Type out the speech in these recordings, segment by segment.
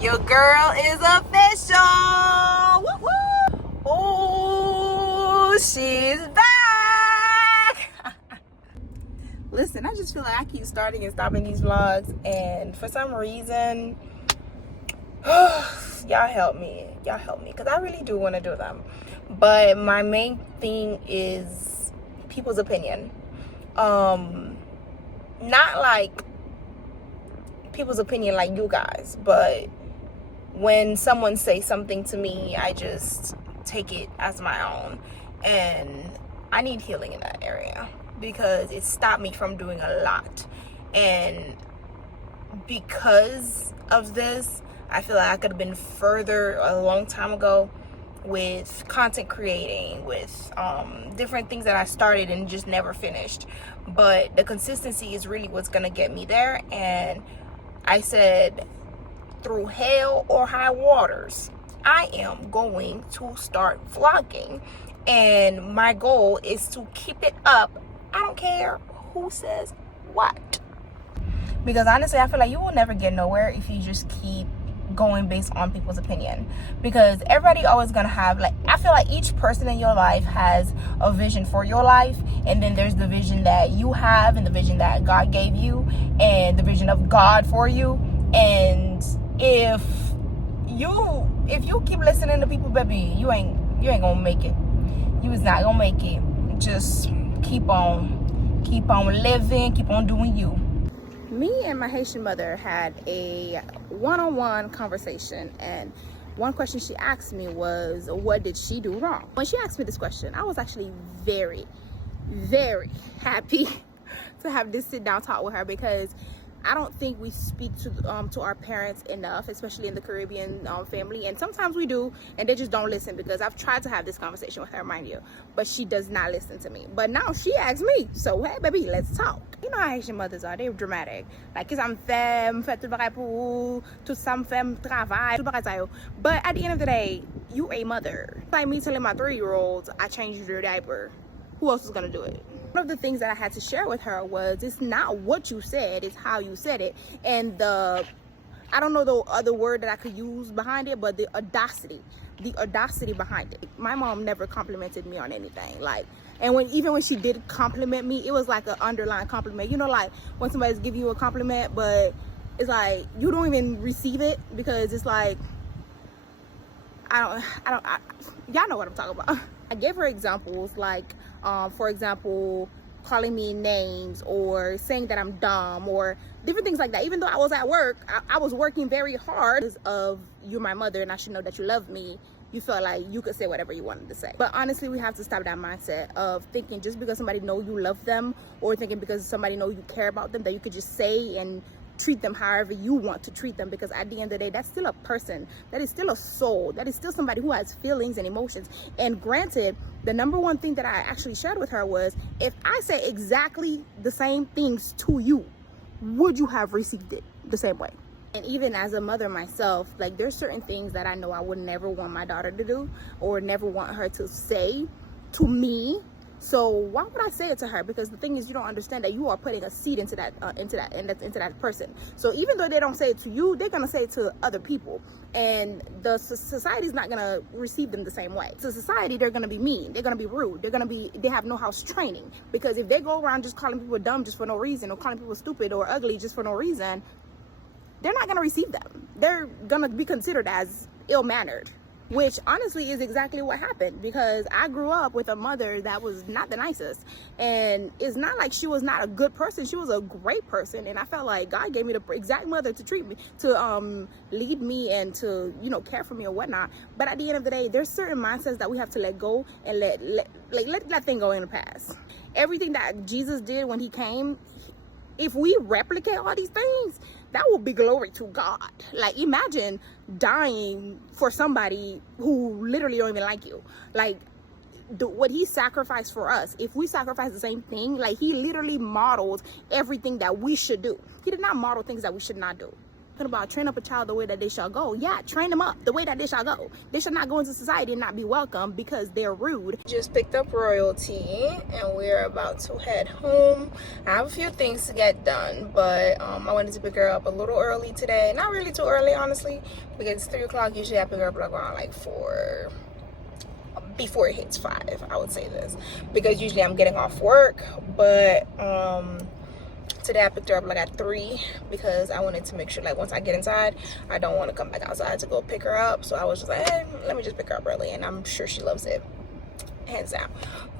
Your girl is official. Woo woo. Oh, she's back. Listen, I just feel like I keep starting and stopping these vlogs, and for some reason, y'all help me, because I really do want to do them. But my main thing is people's opinion. Not like people's opinion like you guys, but when someone says something to me, I just take it as my own, and I need healing in that area because it stopped me from doing a lot. And because of this, I feel like I could have been further a long time ago with content creating, with different things that I started and just never finished. But the consistency is really what's gonna get me there. And I said, through hell or high waters, I am going to start vlogging, and my goal is to keep it up. I don't care who says what, because honestly I feel like you will never get nowhere if you just keep going based on people's opinion, because everybody always gonna have, like, I feel like each person in your life has a vision for your life, and then there's the vision that you have and the vision that God gave you and the vision of God for you. And if you keep listening to people, baby, you ain't gonna make it. You is not gonna make it. Just keep on living, keep on doing you. Me and my Haitian mother had a one-on-one conversation, and one question she asked me was, what did she do wrong? When she asked me this question, I was actually very, very happy to have this sit down talk with her, because I don't think we speak to our parents enough, especially in the Caribbean family. And sometimes we do, and they just don't listen, because I've tried to have this conversation with her, mind you, but she does not listen to me. But now she asks me, so hey baby, let's talk. You know how Haitian mothers are, they're dramatic. Like, qu'est-ce que ça me fait tout bagay pour tout ça me fait travail, tout bagay ça yo. But at the end of the day, you a mother. Like me telling my 3-year-olds, I changed your diaper. Who else is gonna do it? One of the things that I had to share with her was, it's not what you said, it's how you said it. And I don't know the other word that I could use behind it, but the audacity behind it. My mom never complimented me on anything. Like, and even when she did compliment me, it was like an underlying compliment. You know, like when somebody's giving you a compliment, but it's like you don't even receive it, because it's like, y'all know what I'm talking about. I gave her examples, like, for example, calling me names or saying that I'm dumb or different things like that. Even though I was at work, I was working very hard because of you're my mother and I should know that you love me. You felt like you could say whatever you wanted to say. But honestly, we have to stop that mindset of thinking just because somebody know you love them, or thinking because somebody know you care about them, that you could just say and treat them however you want to treat them. Because at the end of the day, that's still a person, that is still a soul, that is still somebody who has feelings and emotions. And granted, the number one thing that I actually shared with her was, if I say exactly the same things to you, would you have received it the same way? And even as a mother myself, like, there's certain things that I know I would never want my daughter to do, or never want her to say to me. So why would I say it to her? Because the thing is, you don't understand that you are putting a seed into that person. So even though they don't say it to you, they're gonna say it to other people, and the society's not gonna receive them the same way. To society, they're gonna be mean, they're gonna be rude, they have no house training. Because if they go around just calling people dumb just for no reason, or calling people stupid or ugly just for no reason, they're not gonna receive them. They're gonna be considered as ill-mannered. Which honestly is exactly what happened, because I grew up with a mother that was not the nicest. And it's not like she was not a good person, she was a great person. And I felt like God gave me the exact mother to treat me, to lead me and to, you know, care for me or whatnot. But at the end of the day, there's certain mindsets that we have to let go and let that thing go in the past. Everything that Jesus did when he came, if we replicate all these things, that will be glory to God. Like, imagine dying for somebody who literally don't even like you. Like, what he sacrificed for us, if we sacrifice the same thing, like, he literally modeled everything that we should do. He did not model things that we should not do. talking about train up a child the way that they shall go. Yeah, train them up the way that they shall go. They should not go into society and not be welcome because they're rude. Just picked up Royalty and we're about to head home. I have a few things to get done, but I wanted to pick her up a little early today. Not really too early, honestly, because it's 3 o'clock. Usually I pick her up like around like 4, before it hits 5, I would say this, because usually I'm getting off work. But today I picked her up like at 3 because I wanted to make sure, like, once I get inside, I don't want to come back outside to go pick her up. So I was just like, hey, let me just pick her up early, and I'm sure she loves it, hands down.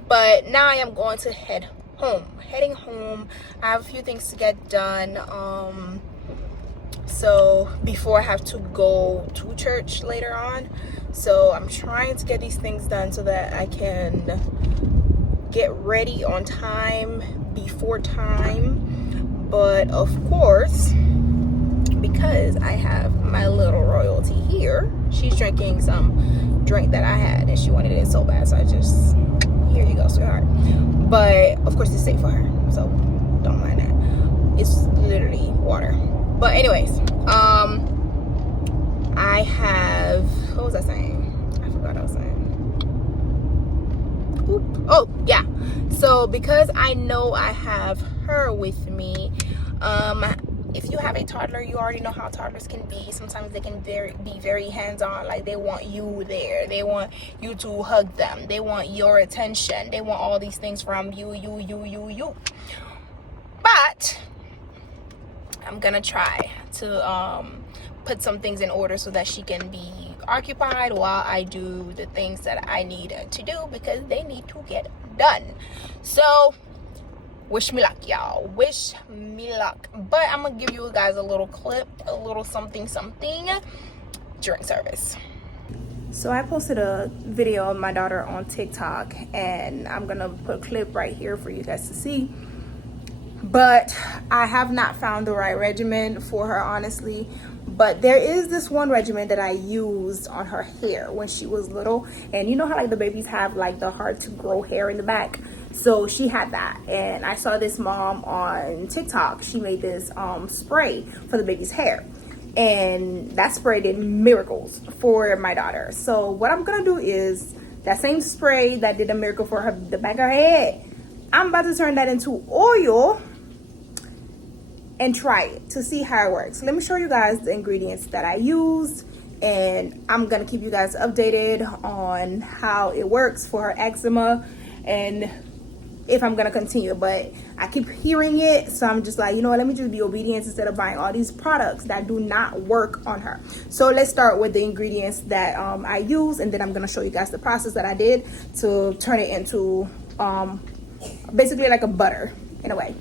But now I am going to head home. Heading home, I have a few things to get done. So before I have to go to church later on, so I'm trying to get these things done so that I can get ready on time, before time. But of course, because I have my little Royalty here, she's drinking some drink that I had and she wanted it so bad, so I just, here you go, sweetheart. But of course it's safe for her, so don't mind that. It's literally water. But anyways, I have, what was I saying? I forgot what I was saying. Oop. Oh yeah, so because I know I have her with me, if you have a toddler, you already know how toddlers can be. Sometimes they can be very hands-on. Like, they want you there, they want you to hug them, they want your attention, they want all these things from you. But I'm gonna try to put some things in order so that she can be occupied while I do the things that I need to do, because they need to get done. So wish me luck, y'all. Wish me luck. But I'm gonna give you guys a little clip, a little something during service. So I posted a video of my daughter on TikTok, and I'm gonna put a clip right here for you guys to see. But I have not found the right regimen for her, honestly. But there is this one regimen that I used on her hair when she was little. And you know how like the babies have like the hard to grow hair in the back? So she had that. And I saw this mom on TikTok. She made this spray for the baby's hair. And that spray did miracles for my daughter. So what I'm going to do is that same spray that did a miracle for her, the back of her head, I'm about to turn that into oil and try it to see how it works. Let me show you guys the ingredients that I used, and I'm gonna keep you guys updated on how it works for her eczema and if I'm gonna continue. But I keep hearing it, so I'm just like, you know what, let me just be obedient instead of buying all these products that do not work on her. So let's start with the ingredients that I use, and then I'm gonna show you guys the process that I did to turn it into basically like a butter in a way.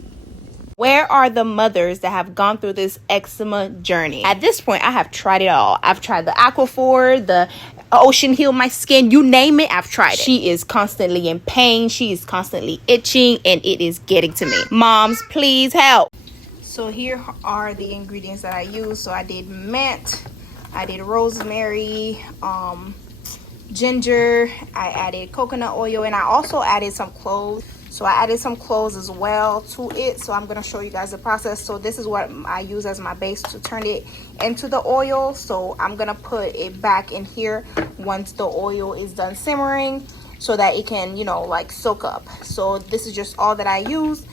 Where are the mothers that have gone through this eczema journey? At this point, I have tried it all. I've tried the Aquaphor, the Ocean Heal My Skin, you name it, I've tried it. She is constantly in pain. She is constantly itching, and it is getting to me. Moms, please help. So here are the ingredients that I used. So I did mint, I did rosemary, ginger, I added coconut oil, and I also added some cloves. So I added some cloves as well to it. So I'm going to show you guys the process. So this is what I use as my base to turn it into the oil. So I'm going to put it back in here once the oil is done simmering so that it can, you know, like soak up. So this is just all that I use.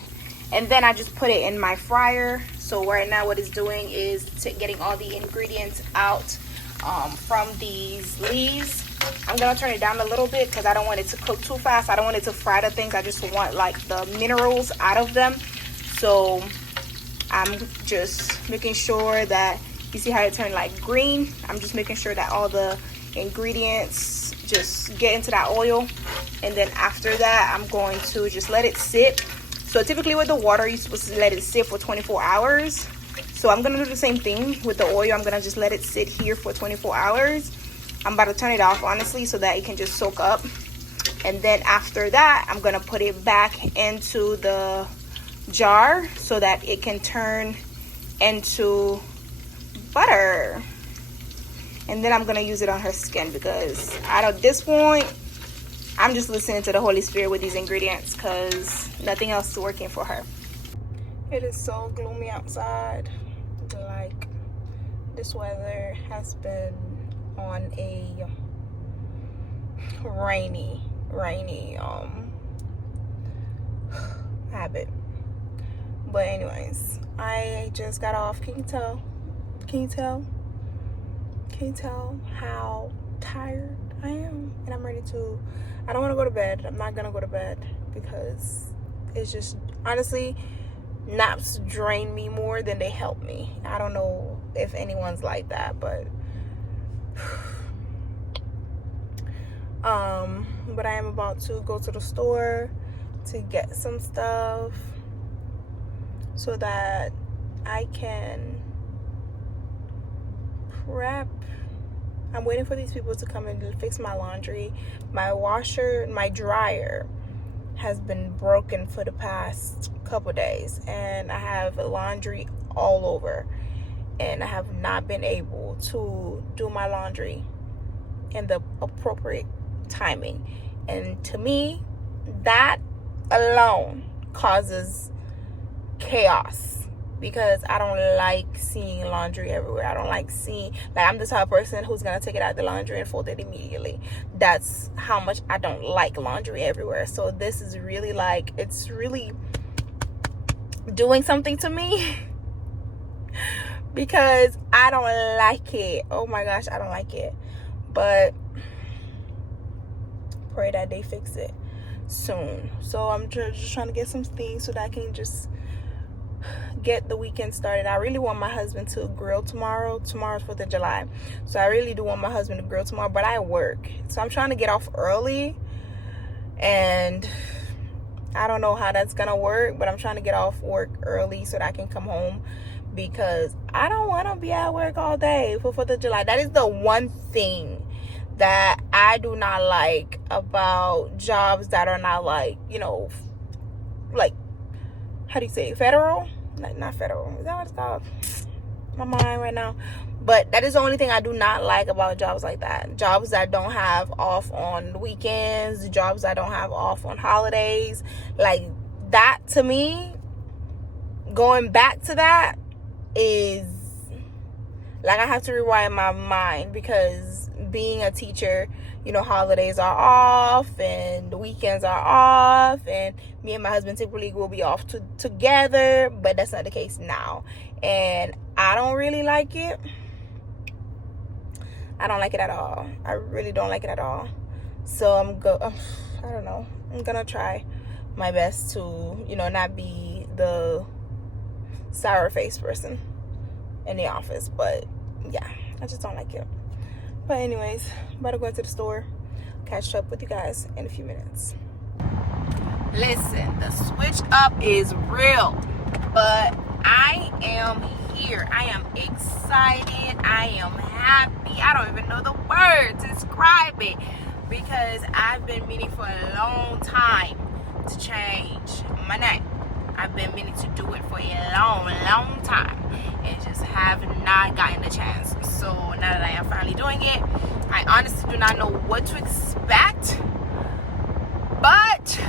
And then I just put it in my fryer. So right now what it's doing is getting all the ingredients out from these leaves. I'm gonna turn it down a little bit because I don't want it to cook too fast. I don't want it to fry the things. I just want like the minerals out of them. So I'm just making sure that, you see how it turned like green? I'm just making sure that all the ingredients just get into that oil. And then after that, I'm going to just let it sit. So typically with the water, you're supposed to let it sit for 24 hours. So I'm gonna do the same thing with the oil. I'm gonna just let it sit here for 24 hours. I'm about to turn it off, honestly, so that it can just soak up. And then after that, I'm gonna put it back into the jar so that it can turn into butter. And then I'm gonna use it on her skin, because at this point, I'm just listening to the Holy Spirit with these ingredients, because nothing else is working for her. It is so gloomy outside. Like, this weather has been on a rainy habit. But anyways, I just got off. Can you tell how tired I am? And I'm ready to, I don't want to go to bed. I'm not gonna go to bed because it's just, honestly, naps drain me more than they help me. I don't know if anyone's like that, but but I am about to go to the store to get some stuff so that I can prep. I'm waiting for these people to come and fix my laundry. My dryer has been broken for the past couple days, and I have laundry all over, and I have not been able to do my laundry in the appropriate timing. And to me, that alone causes chaos, because I don't like seeing laundry everywhere. I don't like seeing, like, I'm the type of person who's gonna take it out of the laundry and fold it immediately. That's how much I don't like laundry everywhere. So this is really, like, it's really doing something to me because I don't like it. Oh my gosh, I don't like it. But pray that they fix it soon. So I'm just trying to get some things so that I can just get the weekend started. I really want my husband to grill tomorrow. Tomorrow's 4th of July. So I really do want my husband to grill tomorrow, but I work. So I'm trying to get off early, and I don't know how that's gonna work, but I'm trying to get off work early so that I can come home, because I don't want to be at work all day for 4th of July. That is the one thing that I do not like about jobs that are not, like, you know, like, how do you say, federal? Like, not federal. Is that what it's called? My mind right now. But that is the only thing I do not like about jobs like that. Jobs that don't have off on weekends, jobs that don't have off on holidays. Like, that, to me, going back to that is, like, I have to rewind my mind, because being a teacher, you know, holidays are off and the weekends are off, and me and my husband typically will be off together, but that's not the case now, and I don't really like it. I don't like it at all. I really don't like it at all. So I don't know, I'm gonna try my best to, you know, not be the sour face person in the office, but yeah, I just don't like it. But anyways, I'm about to go into the store, catch up with you guys in a few minutes. Listen, the switch up is real, but I am here. I am excited. I am happy. I don't even know the word to describe it, because I've been meaning for a long time to change my name. I've been meaning to do it for a long time, and just have not gotten the chance. So now that I am finally doing it, I honestly do not know what to expect, but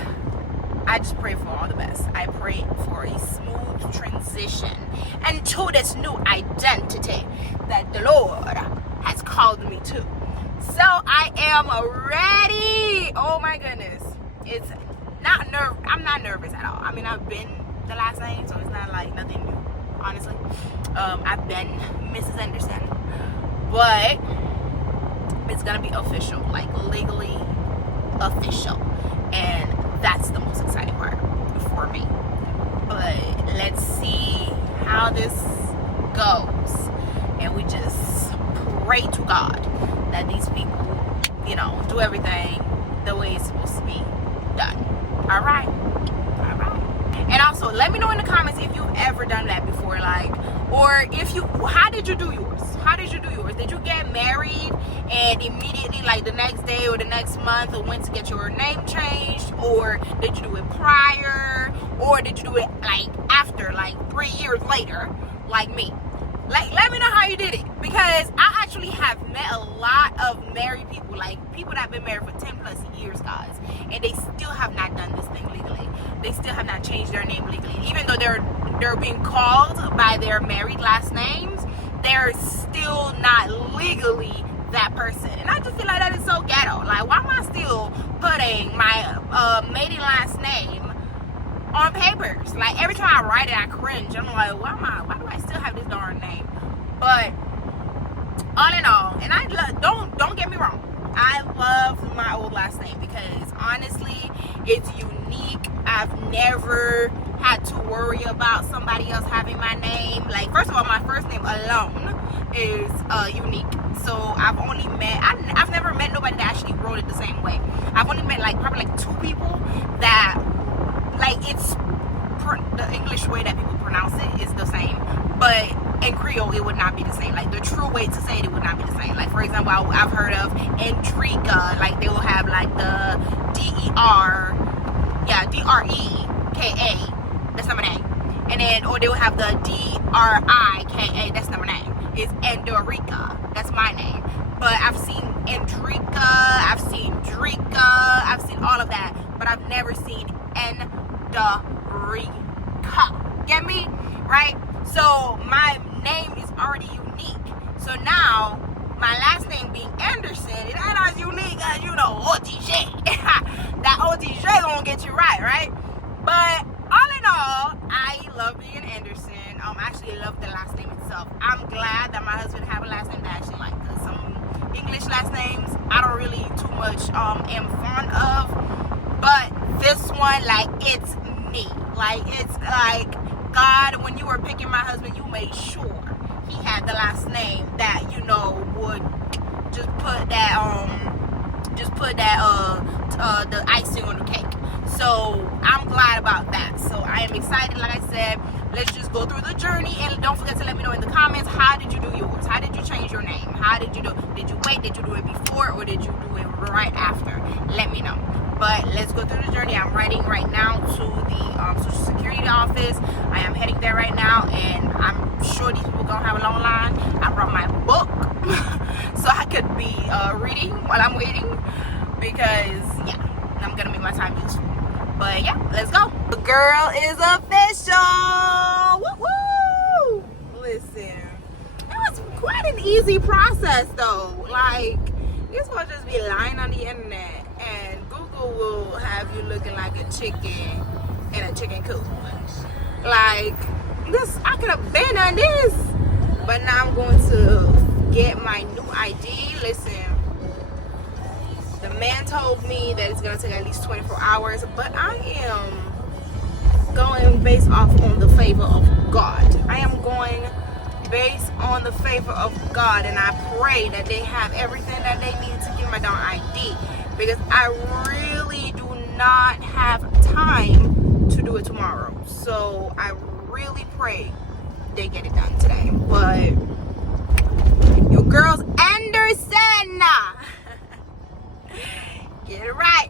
I just pray for all the best. I pray for a smooth transition into this new identity that the Lord has called me to. So I am ready. Oh my goodness. It's not I'm not nervous at all. I mean, I've been the last name, so it's not like nothing new, honestly. I've been Mrs. Anderson, but it's gonna be official, like legally official, and that's the most exciting part for me. But let's see how this goes, and we just pray to God that these people, you know, do everything the way it's supposed to be done. All right. And also, let me know in the comments if you've ever done that before, like, or if you, how did you do yours? Did you get married and immediately, like, the next day or the next month, went to get your name changed? Or did you do it prior? Or did you do it, like, after, like, 3 years later, like me? Like, let me know how you did it, because I actually have met a lot of married people, like people that have been married for 10 plus years, guys, and they still have not done this thing legally. They still have not changed their name legally, even though they're being called by their married last names. they're still not legally that person. And I just feel like that is so ghetto. Like, why am I still putting my maiden last name on papers? Like, every time I write it, I cringe. I'm like, why do I still have this darn name? But all in all, and don't get me wrong, I love my old last name because honestly, it's unique. I've never had to worry about somebody else having my name. Like, first of all, my first name alone is unique. So I've never met nobody that actually wrote it the same way. I've only met probably 2 people that it's the English way that people pronounce it is the same, but in Creole it would not be the same. Like, the true way to say it would not be the same. Like, for example, I've heard of Endrika. Like, they will have the D-R-E-K-A. That's not my name. And then, or they will have the D-R-I-K-A. That's not my name. It's Endorica. That's my name. But I've seen Endrika. I've seen Drika. I've seen all of that. But I've never seen Endorica. Get me? Right? So my name is already unique. So now my last name being Anderson, it ain't as unique as, OTJ. That OTJ gonna get you right? But all in all, I love being Anderson. Actually love the last name itself. I'm glad that my husband have a last name that I actually like. Because some English last names I don't really too much am fond of. But this one, it's me. It's like, God, when you were picking my husband, you made sure he had the last name that would just put that the icing on the cake. So I'm glad about that. So I am excited. Like I said, let's just go through the journey, and don't forget to let me know in the comments, how did you do yours? How did you change your name? How did you do? Did you wait? Did you do it before, or did you do it right after? Let me know. But let's go through the journey. I'm riding right now to the Social Security office. I am heading there right now, and I'm sure these people gonna have a long line. I brought my book so I could be reading while I'm waiting, because I'm gonna make my time useful. But let's go. The girl is official. Woo-woo! Listen, it was quite an easy process though. You're supposed to just be lying on the internet, and Google will have you looking like a chicken in a chicken coop. This, I could have been on this, but now I'm going to get my new ID. Listen, the man told me that it's gonna take at least 24 hours, but I am going based off on the favor of God. I am going based on the favor of God, and I pray that they have everything that they need to get my darn ID, because I really do not have time to do it tomorrow. So I really pray they get it done today. But your girl's Anderson, get it right.